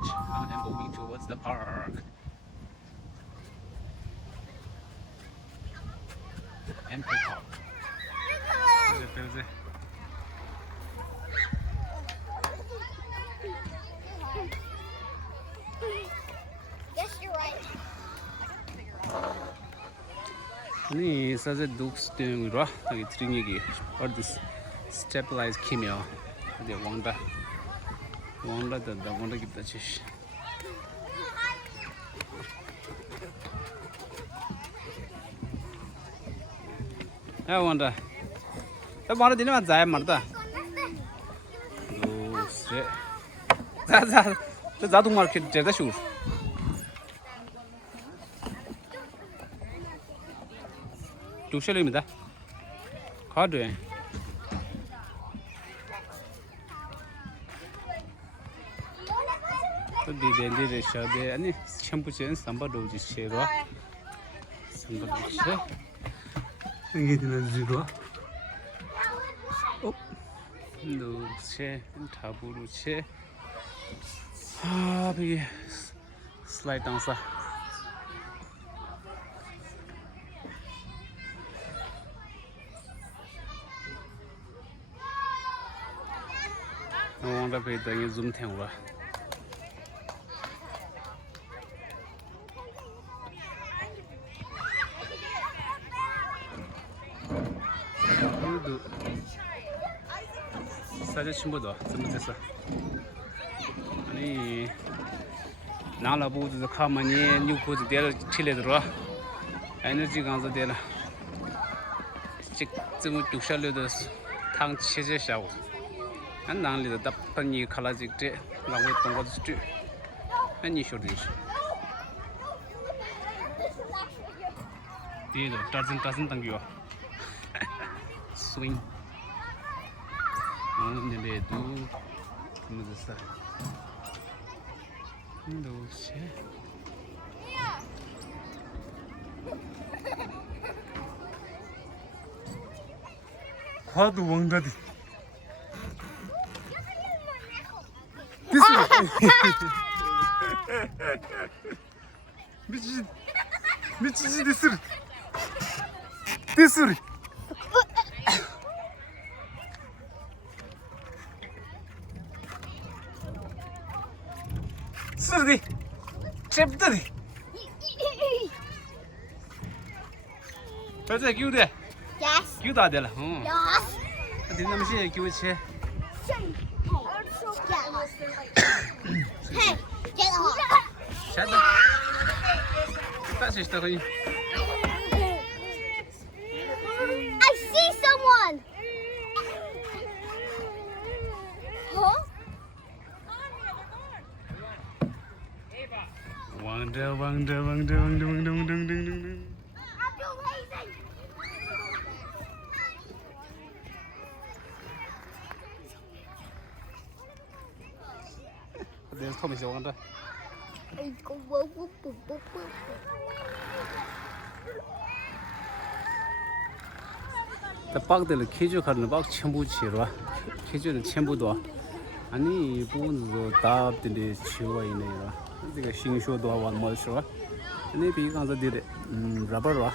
village and moving towards the park. Elm Creek Park. Yes, you're right. Ni saje dukes doing ra tagi tringi or this stabilized kimia the wanda the wanda kita chish wanda the wanda dine ma jai marta dusre za tu market jada shur 두셔입니다. 카드에 또 디덴디레 샤데 아니 샴푸chen 삼바도지 쉐로 삼바도지 이게 되는 지로 노체 타부루체 아 비게 슬라이드 dansa我这边等于 zoom 听了。사실 친구도怎么됐어? 아니 나라 보고도 가만히 뉴코즈 데를 칠레들어. 에너지 강서 데라. 지금 두샬려도 탕 치제 샤워. 안 나리도 답판이 칼라직데 라고 했던 것도 주. 아니 쇼리스. 뒤에도 따진 당겨. 스윙. 근데 도 무슨 도시 과도 왕다디 미치지 디스리 쓰리 잽더리 벌써 교대 Yes. 교다 되라 Yes. dinam시 교체 Hey, get off. 샤다 다시 시작하니 I see someone. Huh? 왕다 내가 처음에 시작한다 박들을 캐주 가는 박 전부 치러 캐주는 전부도 아니 부분도 답들이 치워 있네요. 이게 신쇼도 완모셔. 아니 비가서 되게 러버와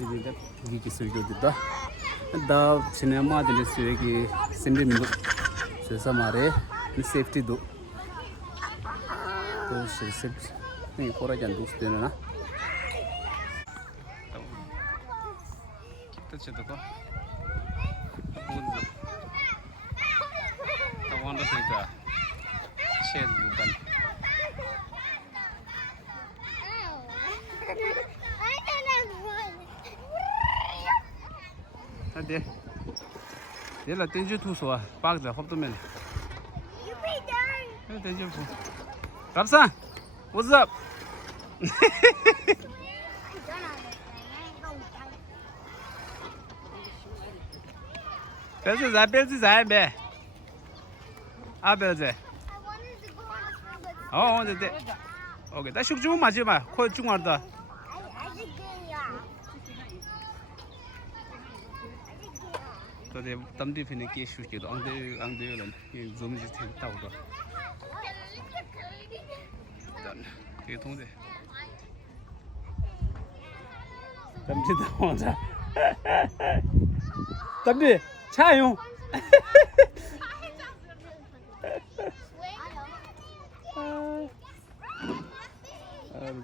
이게 이게 쓰기도 다 시네마들이 쓰기 신비민도 그래서 말에 세프티도 또 세프티 이 포라잔 도스되나 뜻이도가 부분도 다 원더스니까 쳇두단 네. 얘라 땡주 투소아 박자 합도면. 땡주 부. 갑산. What's up? belzi zai be. 아 belzi. 네. 오케이. 나 숙주 맞지 마. 코 중앙다. 근데 담디 피네 게 슈기도 앙데 런 이 좀지 태 타고도 되게 통제. 담비도 혼자. 담비 차용.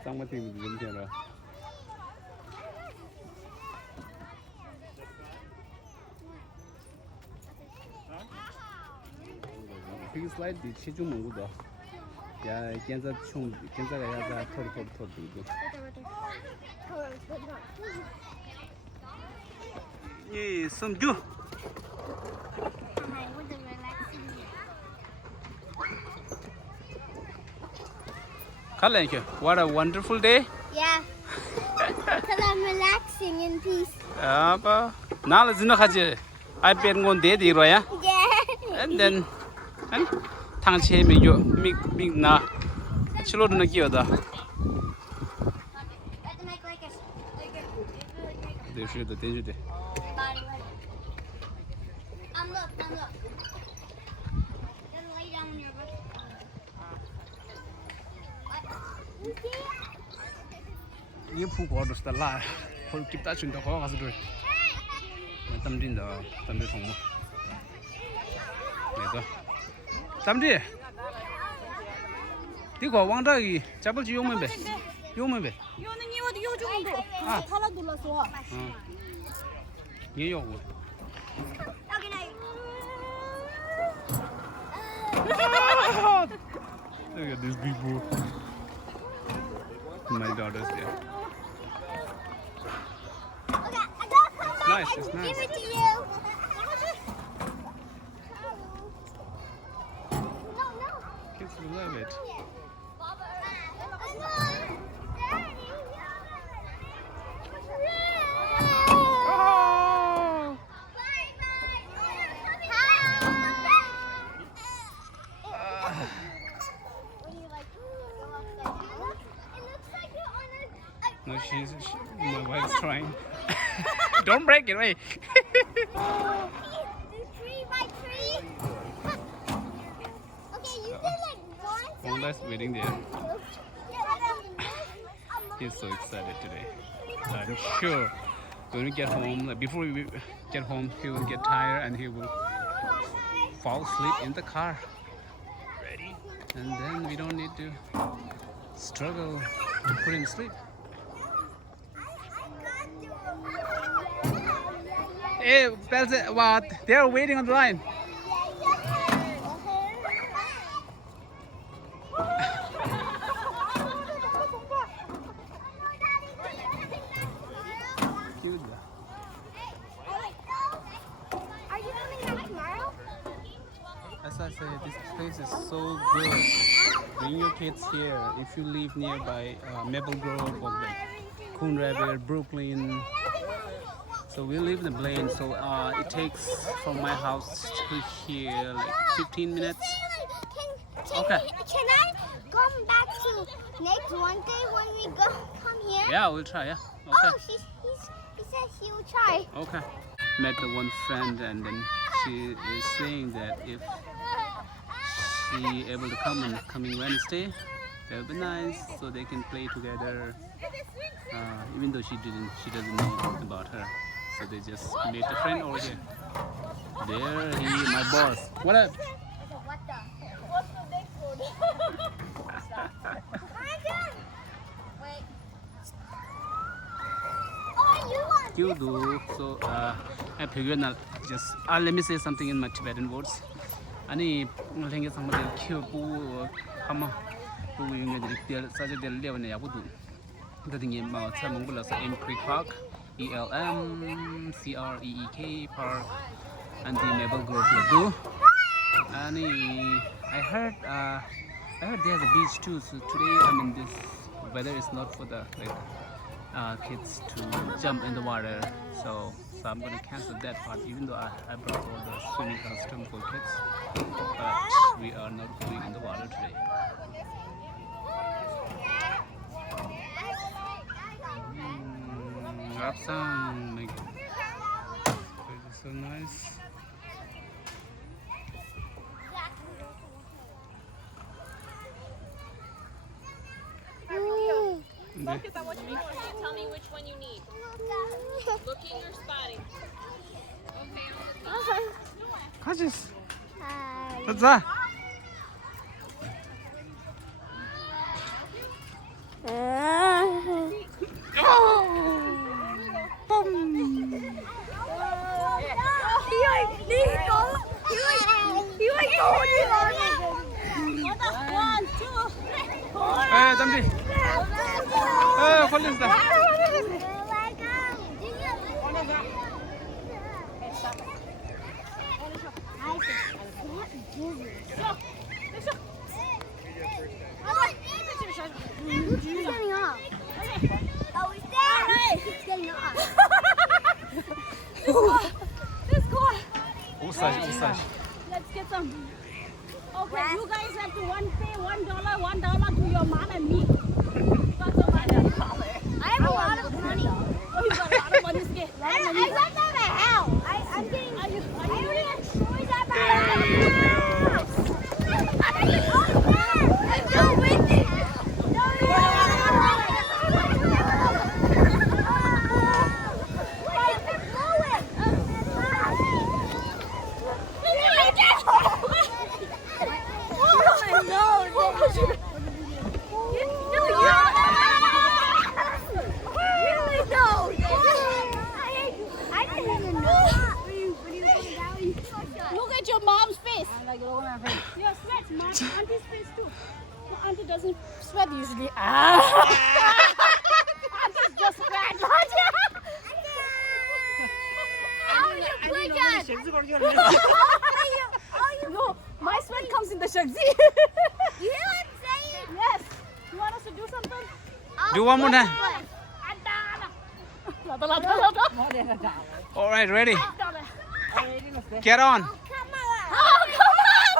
짱마 팀이 좀 되나. 되게 슬라이드 체중 먹고도. 야, 괜찮아 야자 토르 이거. 이 섬주. Kalenke, what a wonderful day. Yeah. Because I'm relaxing in peace. 아빠, 나를 지나가지. 아이패드 건데 디로야. Yeah. And then, and 당체 미요 미나 치료는 기어다. 대주도 대주대. Look. Just lay down on your butt. 이 푸고도 스타라. 볼 깊다 준다 거 가서 들. 담딘다. 담비 통모. 내가. 담디. 이거 왕다기 잡을지 용면 배. 요는 이거 요 정도. 아. 달아 눌렀어. 얘 요거. Look at this big bull. My daughter's there. It's nice, it's nice. Give it to you. No. Kids will love it. Oh! No, my wife's trying. Don't break it, wait. Tree by tree. Okay, you can like one. Wanda's waiting there. He's so excited today. I'm sure when we get home, like before we get home, he will get tired and he will fall asleep in the car. Ready? And then we don't need to struggle to put him to sleep. Hey, what? They are waiting on the line. Cute. Are you coming back tomorrow? As I said, this place is so good. Bring your kids here. If you live nearby Maple Grove or like Coon Rapids, Brooklyn. So we live in Blaine, so it takes from my house to here like 15 minutes. Okay. Can I come back to next one day when we come here? Yeah, we'll try. Yeah. Okay. Oh, he said he will try. Okay. Met the one friend, and then she is saying that if she able to come on coming Wednesday, that would be nice, so they can play together. Even though she doesn't know about her, so they just met a friend over here. There, my boss. What up? What the? What's the next one? Wait. Oh, you want You do. So I figured that just let me say something in my Tibetan words. 아니 생겨 상마들 키우고 하마 보고 용애들이 될 사제들 레오네 야부도 그다든지 뭐 처음 불러서 Elm Creek Park, ELM CREEK Park, and the Maple Grove too. 아니 I heard there's a beach too. So today I mean this weather is not for the kids to jump in the water. So I'm going to cancel that part, even though I brought all the swimming costume for kids. But we are not going in the water today. Rapsang, like, it is so nice. Focus on what you want. Tell me which one you need. Looking or spotting? Okay, I'm looking. 가지스. 자. One, two, three, four. 에, 잠시. 에, 걸린다. Who's getting off? Oh, it's there. It's getting off. Let's go. 오사지. Let's get some. Okay, you guys have to pay $1 to your mom and me. Got some money. I have a lot of money. Oh, you got a lot of money. I got that at my house. I'm getting. Are you I already have toys at my house. It's so windy. Look at your mom's face. Your sweat, mom. Auntie's face too. Well, auntie doesn't sweat usually. Auntie's just sweat. No, my sweat comes in the shagzi. You hear what I'm saying? Yes. You want us to do something? Do one more time. All right, ready? Get on. Come on. Oh, come on!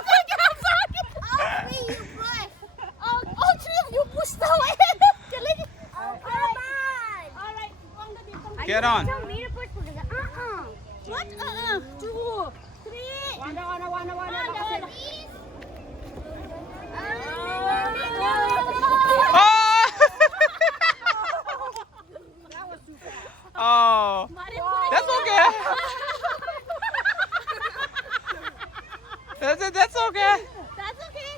I'll see you push. All three of you pushed away. Oh, come on. All right. Get on. Tell me to push because What? 2, 3. One. Oh, that's okay. That's okay. That's okay.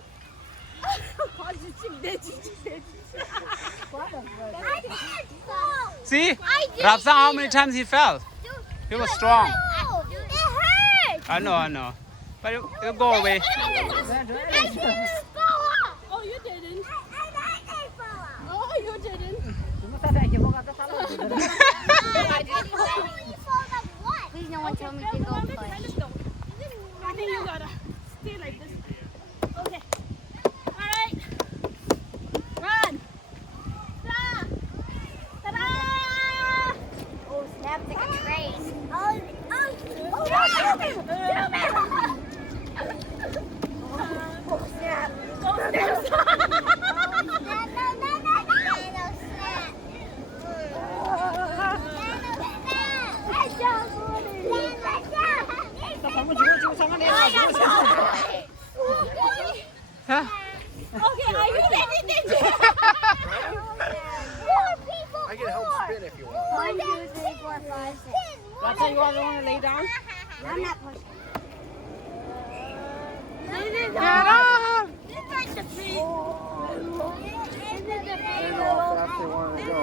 See, Rapsa, how many times he fell? He was strong. It hurts. I know. But it'll go away. Oh, you didn't. I like it, Boa. Oh, you didn't. Please, no one tell me to go push. I think you gotta stay like this. Okay. All right. Run. Ta-da! Oh, snap, it's like a train. Oh, snap. Go stairs. Huh? Okay, are you ready, Ninja? I can help spin if you want. 1, 2, 3, 4, 5, 6. That's how you want to lay down? I'm not pushing. Get on. This is like the tree. I know how fast they want to go.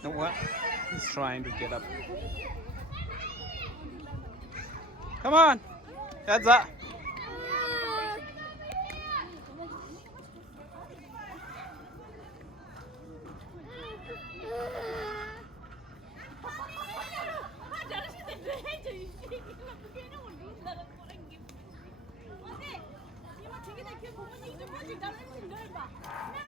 You know what? He's trying to get up. Come on. That's up.